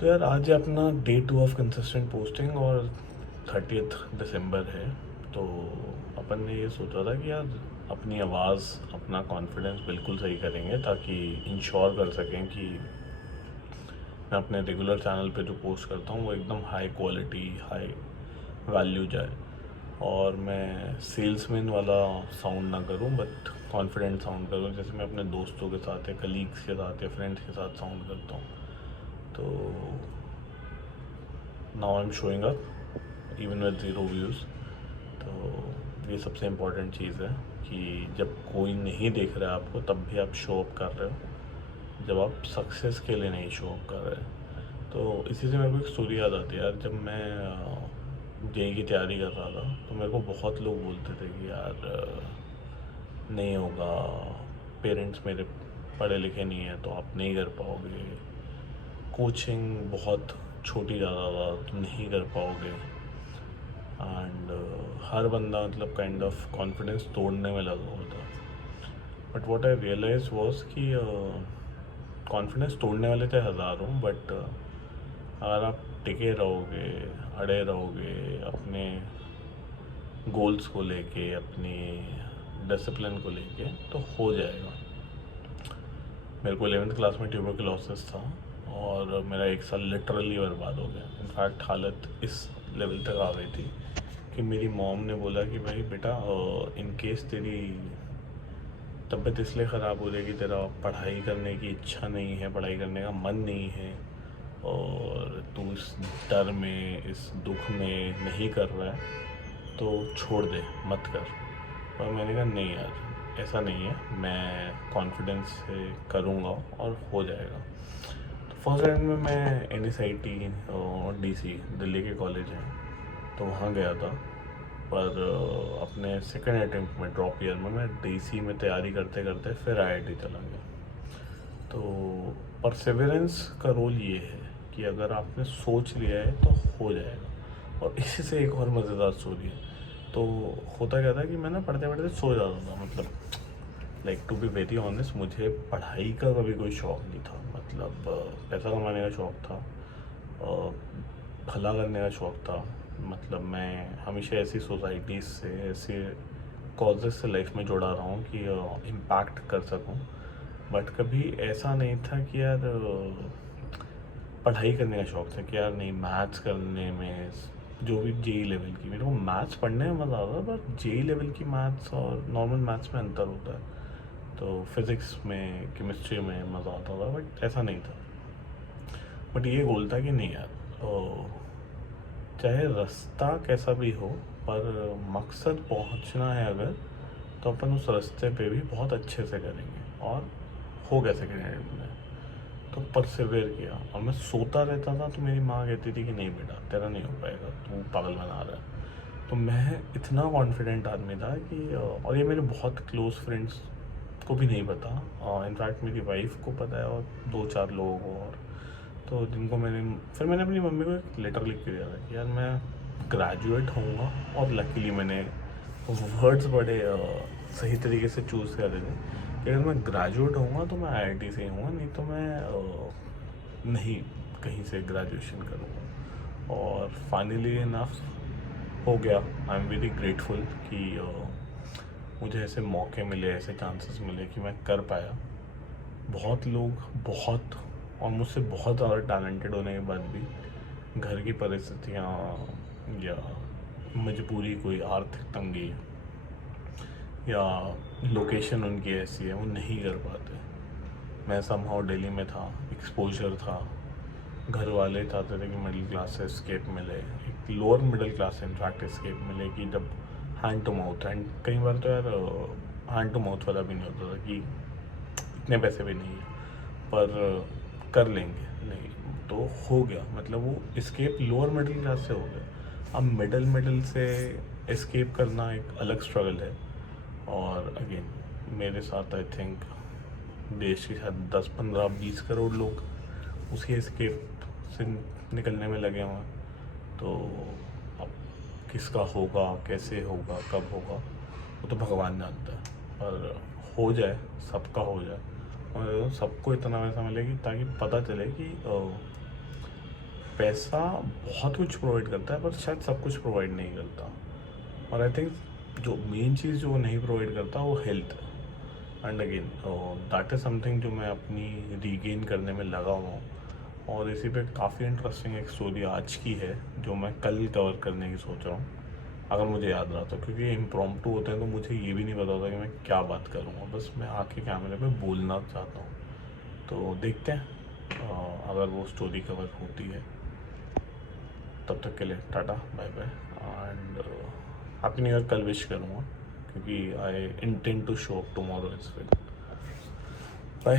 तो यार आज है अपना डे 2 ऑफ कंसिस्टेंट पोस्टिंग और 30th दिसंबर है। तो अपन ने ये सोचा था कि यार अपनी आवाज़ अपना कॉन्फिडेंस बिल्कुल सही करेंगे ताकि इंश्योर कर सकें कि मैं अपने रेगुलर चैनल पे जो पोस्ट करता हूँ वो एकदम हाई क्वालिटी हाई वैल्यू जाए और मैं सेल्समैन वाला साउंड ना करूँ बट कॉन्फिडेंट साउंड करूँ, जैसे मैं अपने दोस्तों के साथ या कलीग्स के साथ या फ्रेंड्स के साथ साउंड करता हूँ। तो now I am showing up even with zero views. तो ये सबसे इम्पोर्टेंट चीज़ है कि जब कोई नहीं देख रहा है आपको तब भी आप शो अप कर रहे हो, जब आप सक्सेस के लिए नहीं शो अप कर रहे हैं। तो इसी से मेरे को एक स्टोरी याद आती है यार। जब मैं जेई की तैयारी कर रहा था तो मेरे को बहुत लोग बोलते थे कि यार नहीं होगा, पेरेंट्स मेरे पढ़े लिखे नहीं हैं तो आप नहीं कर पाओगे, कोचिंग बहुत छोटी ज़्यादा था, तुम नहीं कर पाओगे। एंड हर बंदा मतलब काइंड ऑफ कॉन्फिडेंस तोड़ने में लगा हुआ था। But what I realize was कि कॉन्फिडेंस तोड़ने वाले थे हज़ारों, बट अगर आप टिके रहोगे, अड़े रहोगे अपने गोल्स को लेके, अपनी डिसिप्लिन को लेके, तो हो जाएगा। मेरे को 11th क्लास में ट्यूबरकुलोसिस था और मेरा एक साल लिटरली बर्बाद हो गया। इनफैक्ट हालत इस लेवल तक आ गई थी कि मेरी मॉम ने बोला कि भाई बेटा, इन केस तेरी तबीयत इसलिए ख़राब हो जाएगी, तेरा पढ़ाई करने की इच्छा नहीं है, पढ़ाई करने का मन नहीं है और तू इस डर में, इस दुख में नहीं कर रहा है तो छोड़ दे, मत कर। और मैंने कहा नहीं यार, ऐसा नहीं है, मैं कॉन्फिडेंस से करूँगा और हो जाएगा। तो फर्स्ट राउंड में मैं NSIT और DC दिल्ली के कॉलेज हैं तो वहाँ गया था। पर अपने सेकेंड अटेम्प्ट में ड्रॉप ईयर में मैं DC में तैयारी करते करते फिर IIT चला गया। तो परसेवरेंस का रोल ये है कि अगर आपने सोच लिया है तो हो जाएगा। और इसी से एक और मज़ेदार स्टोरी है। तो होता क्या था कि मैं ना पढ़ते पढ़ते सो जाता था, मतलब like to be very honest, मुझे पढ़ाई का कभी कोई शौक़ नहीं था। मतलब पैसा कमाने का शौक़ था, भला करने का शौक़ था। मतलब मैं हमेशा ऐसी सोसाइटीज़ से, ऐसे कॉजेज़ से लाइफ में जुड़ा रहा हूँ कि इम्पैक्ट कर सकूँ। बट कभी ऐसा नहीं था कि यार पढ़ाई करने का शौक़ था कि यार नहीं, मैथ्स करने में, जो भी जेई लेवल की, मेरे को मैथ्स पढ़ने में मज़ा आता है पर जेई लेवल की मैथ्स और नॉर्मल मैथ्स में अंतर होता है। तो फिज़िक्स में, केमिस्ट्री में मज़ा आता था, बट ऐसा नहीं था। बट ये गोल था कि नहीं यार, चाहे रास्ता कैसा भी हो पर मकसद पहुंचना है अगर, तो अपन उस रास्ते पे भी बहुत अच्छे से करेंगे। और हो गया सेकेंड हैंड में, तो परसिवियर किया। और मैं सोता रहता था तो मेरी माँ कहती थी कि नहीं बेटा, तेरा नहीं हो पाएगा, तू पागल बना रहा है। तो मैं इतना कॉन्फिडेंट आदमी था कि और ये मेरे बहुत क्लोज फ्रेंड्स को भी नहीं पता, इनफैक्ट मेरी वाइफ को पता है और 2-4 लोगों को और। तो जिनको मैंने अपनी मम्मी को एक लेटर लिख के दिया था कि यार मैं ग्रेजुएट होऊंगा। और लकीली मैंने वर्ड्स बड़े सही तरीके से चूज़ कर रहे थे कि अगर मैं ग्रेजुएट होऊंगा तो मैं IIT से ही होऊंगा, नहीं तो मैं नहीं कहीं से ग्रेजुएशन करूँगा। और फाइनली इनफ हो गया। आई एम वेरी ग्रेटफुल कि मुझे ऐसे मौके मिले, ऐसे चांसेस मिले कि मैं कर पाया। बहुत लोग बहुत और मुझसे बहुत ज़्यादा टैलेंटेड होने के बाद भी घर की परिस्थितियाँ या मजबूरी, कोई आर्थिक तंगी या लोकेशन उनकी ऐसी है वो नहीं कर पाते। मैं समहाउ दिल्ली में था, एक्सपोजर था, घर वाले चाहते थे कि मिडिल क्लास से एस्केप मिले, एक लोअर मिडिल क्लास से इनफैक्ट एस्केप मिले कि जब हैंड टू माउथ, एंड कई बार तो यार हैंड टू माउथ वाला भी नहीं होता था कि इतने पैसे भी नहीं है पर कर लेंगे, नहीं तो हो गया। मतलब वो एस्केप लोअर मिडिल क्लास से हो गया। अब मिडिल से एस्केप करना एक अलग स्ट्रगल है। और अगेन मेरे साथ आई थिंक देश के शायद 10-15-20 करोड़ लोग उसी एस्केप से निकलने में लगे हुए हैं। तो अब किसका होगा, कैसे होगा, कब होगा, वो तो भगवान जानता है। पर हो जाए, सबका हो जाए और सबको इतना पैसा मिले कि ताकि पता चले कि पैसा बहुत कुछ प्रोवाइड करता है पर शायद सब कुछ प्रोवाइड नहीं करता। और आई थिंक जो मेन चीज़ जो वो नहीं प्रोवाइड करता वो health. And again that is something जो मैं अपनी रीगेन करने में लगा हुआ हूँ। और इसी पे काफ़ी इंटरेस्टिंग एक स्टोरी आज की है जो मैं कल कवर करने की सोच रहा हूँ, अगर मुझे याद रहा तो, क्योंकि इम्प्रॉम्प्टू होते हैं तो मुझे ये भी नहीं पता होता कि मैं क्या बात करूँगा, बस मैं आके कैमरे पे बोलना चाहता हूँ। तो देखते हैं अगर वो स्टोरी कवर होती है। तब तक के लिए tata bye bye and happy new year कल विश करूँगा, क्योंकि I intend to show up tomorrow as well. Bye.